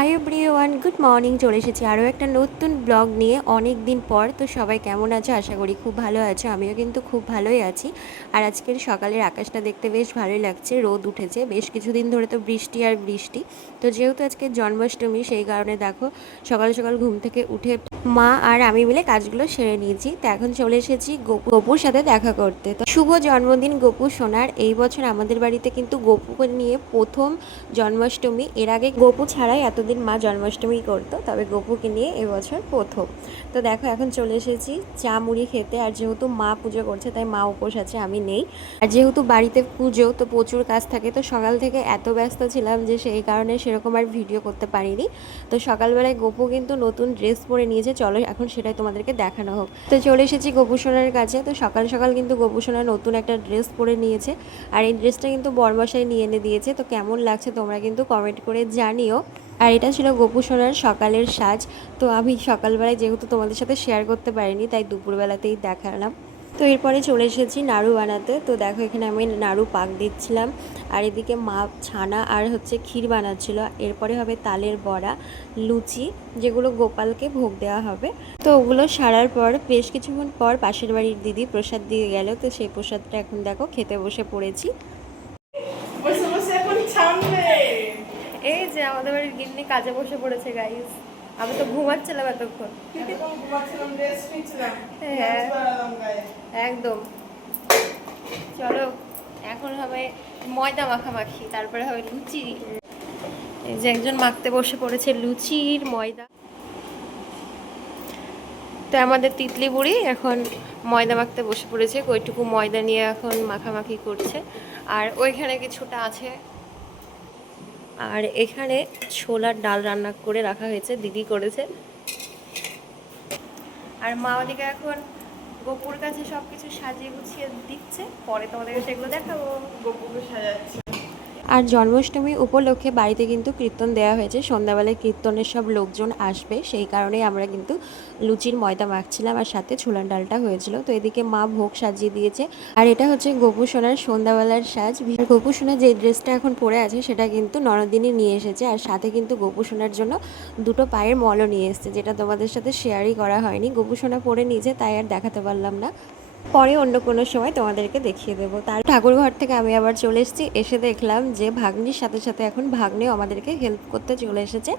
Hi everyone, good morning. চলে এসেছি আরও একটা নতুন ব্লগ নিয়ে অনেক দিন পর। তো সবাই কেমন আছো? আশা করি খুব ভালো আছো। আমিও কিন্তু খুব ভালোই আছি। আর আজকের সকালের আকাশটা দেখতে বেশ ভালোই লাগছে, রোদ উঠেছে। বেশ কিছুদিন ধরে তো বৃষ্টি আর বৃষ্টি। তো যেহেতু আজকে জন্মাষ্টমী, সেই কারণে দেখো সকাল সকাল ঘুম থেকে উঠে মা আর আমি মিলে কাজগুলো সেরে নিয়েছি। তো এখন চলে এসেছি গপুর সাথে দেখা করতে। তো শুভ জন্মদিন গপু সোনার। এই বছর আমাদের বাড়িতে কিন্তু গপুকে নিয়ে প্রথম জন্মাষ্টমী। এর আগে গপু ছাড়াই এতদিন মা জন্মাষ্টমী করতো, তবে গপুকে নিয়ে এবছর প্রথম। তো দেখো এখন চলে এসেছি চা মুড়ি খেতে। আর যেহেতু মা পুজো করছে তাই মা উপোস আছে, আমি নেই। আর যেহেতু বাড়িতে পুজো, তো প্রচুর কাজ থাকে। তো সকাল থেকে এত ব্যস্ত ছিলাম যে সেই কারণে সেরকম আর ভিডিও করতে পারিনি। তো সকালবেলায় গপু কিন্তু নতুন ড্রেস পরে নিয়েছে, চলো এখন সেটাই তোমাদেরকে দেখানো হোক। তো চলে এসেছি গপু সোনার কাছে। তো সকাল সকাল কিন্তু গপু সোনা নতুন একটা ড্রেস পরে নিয়েছে। আর এই ড্রেসটা কিন্তু বরমশাই নিয়ে এনে দিয়েছে। তো কেমন লাগছে তোমরা কিন্তু কমেন্ট করে জানিও। আর এটা ছিল গপু সোনার সকালের সাজ। তো আমি সকালবেলায় যেহেতু তোমাদের সাথে শেয়ার করতে পারিনি, তাই দুপুরবেলাতেই দেখালাম। তো এরপরে চলে এসেছি নাড়ু বানাতে। তো দেখো এখানে আমি নাড়ু পাক দিচ্ছিলাম। আর এদিকে মা ছানা আর ক্ষীর বানাচ্ছিল। এরপরে হবে তালের বড়া, লুচি, যেগুলো গোপালকে ভোগ দেওয়া হবে। তো ওগুলো সারার পর বেশ কিছুক্ষণ পর পাশের বাড়ির দিদি প্রসাদ দিয়ে গেল। তো সেই প্রসাদটা এখন দেখো খেতে বসে পড়েছি। এই যে আমাদের বাড়ির গিন্নি কাজে বসে পড়েছে গাইস। আমি তো ঘুমাচ্ছিলাম এতক্ষণ। হ্যাঁ একদম। চলো এখন হবে ময়দা মাখামাখি, তারপরে হবে লুচি। এই যে একজন মাখতে বসে পড়েছে লুচির ময়দা। তো আমাদের তিতলি বুড়ি এখন ময়দা মাখতে বসে পড়েছে। কইটুকু ময়দা নিয়ে এখন মাখামাখি করছে। আর ওইখানে কিছুটা আছে। আর এখানে ছোলার ডাল রান্না করে রাখা হয়েছে, দিদি করেছে। আর মা ওদিকে এখন গপুর কাছে সবকিছু সাজিয়ে গুছিয়ে দিচ্ছে, পরে তোমাদেরকে সেগুলো দেখাবো। গপুকে সাজাচ্ছে। আর জন্মাষ্টমী উপলক্ষে বাড়িতে কিন্তু কীর্তন দেওয়া হয়েছে। সন্ধ্যাবেলায় কীর্তনের সব লোকজন আসবে, সেই কারণেই আমরা কিন্তু লুচির ময়দা মাখছিলাম আর সাথে ছোলার ডালটা হয়েছিল। তো এদিকে মা ভোগ সাজিয়ে দিয়েছে। আর এটা হচ্ছে গপু সোনার সন্ধ্যাবেলার সাজ। গপু সোনা যে ড্রেসটা এখন পরে আছে সেটা কিন্তু ননদিনী নিয়ে এসেছে। আর সাথে কিন্তু গপু সোনার জন্য দুটো পায়ের মলও নিয়ে এসেছে, যেটা তোমাদের সাথে শেয়ারই করা হয়নি। গপু সোনা পরে নিয়েছে, তাই আর দেখাতে পারলাম না। পরে অন্য কোনো সময় তোমাদেরকে দেখিয়ে দেবো। তার ঠাকুরঘর থেকে আমি আবার চলে এসেছি। এসে দেখলাম যে ভাগ্নির সাথে সাথে এখন ভাগ্নেও আমাদেরকে হেল্প করতে চলে এসেছে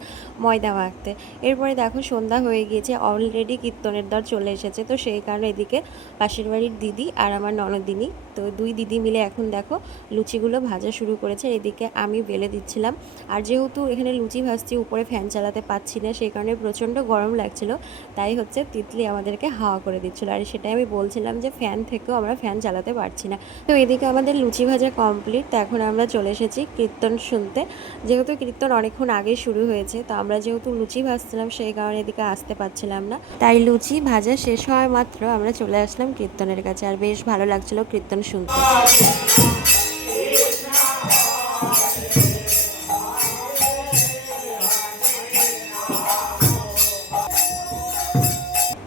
ময়দা মাখতে। এরপরে দেখো সন্ধ্যা হয়ে গিয়েছে, অলরেডি কীর্তনের দল চলে এসেছে। তো সেই কারণে এদিকে পাশের বাড়ির দিদি আর আমার ননদিনী, তো দুই দিদি মিলে এখন দেখো লুচিগুলো ভাজা শুরু করেছে। এদিকে আমি বেলে দিচ্ছিলাম। আর যেহেতু এখানে লুচি ভাজছি, উপরে ফ্যান চালাতে পাচ্ছি না, সেই কারণে প্রচণ্ড গরম লাগছিল। তাই তিতলি আমাদেরকে হাওয়া করে দিচ্ছিলো। আর সেটাই আমি বলছিলাম যে ফ্যান থেকেও আমরা ফ্যান চালাতে পারছি না। তো এদিকে আমাদের লুচি ভাজা কমপ্লিট। তো এখন আমরা চলে এসেছি কীর্তন শুনতে। যেহেতু কীর্তন অনেকক্ষণ আগে শুরু হয়েছে, তো আমরা যেহেতু লুচি ভাজছিলাম সেই কারণে এদিকে আসতে পারছিলাম না। তাই লুচি ভাজা শেষ হওয়া মাত্র আমরা চলে আসলাম কীর্তনের কাছে। আর বেশ ভালো লাগছিল কীর্তন শুনতে।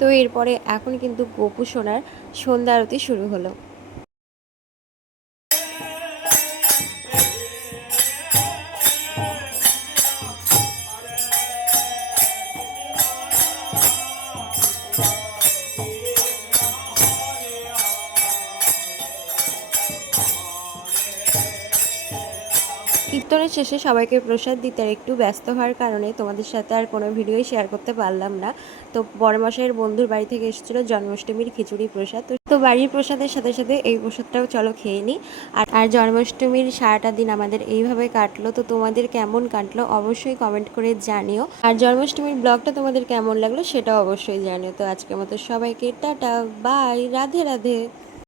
তো এরপরে এখন কিন্তু গপু সোনার সন্ধ্যা আরতি শুরু হলো। কীর্তনের শেষে সবাইকে প্রসাদ দিতে আর একটু ব্যস্ত হওয়ার কারণে তোমাদের সাথে আর কোনো ভিডিওই শেয়ার করতে পারলাম না। তো বড়মশাইয়ের বন্ধুর বাড়ি থেকে এসেছিলো জন্মাষ্টমীর খিচুড়ি প্রসাদ। তো বাড়ির প্রসাদের সাথে সাথে এই প্রসাদটাও চলো খেয়ে নিই। আর জন্মাষ্টমীর সারাটা দিন আমাদের এইভাবে কাটলো। তো তোমাদের কেমন কাটলো অবশ্যই কমেন্ট করে জানিও। আর জন্মাষ্টমীর ব্লগটা তোমাদের কেমন লাগলো সেটাও অবশ্যই জানিও। তো আজকের মতো সবাইকে টাটা, বাই, রাধে রাধে।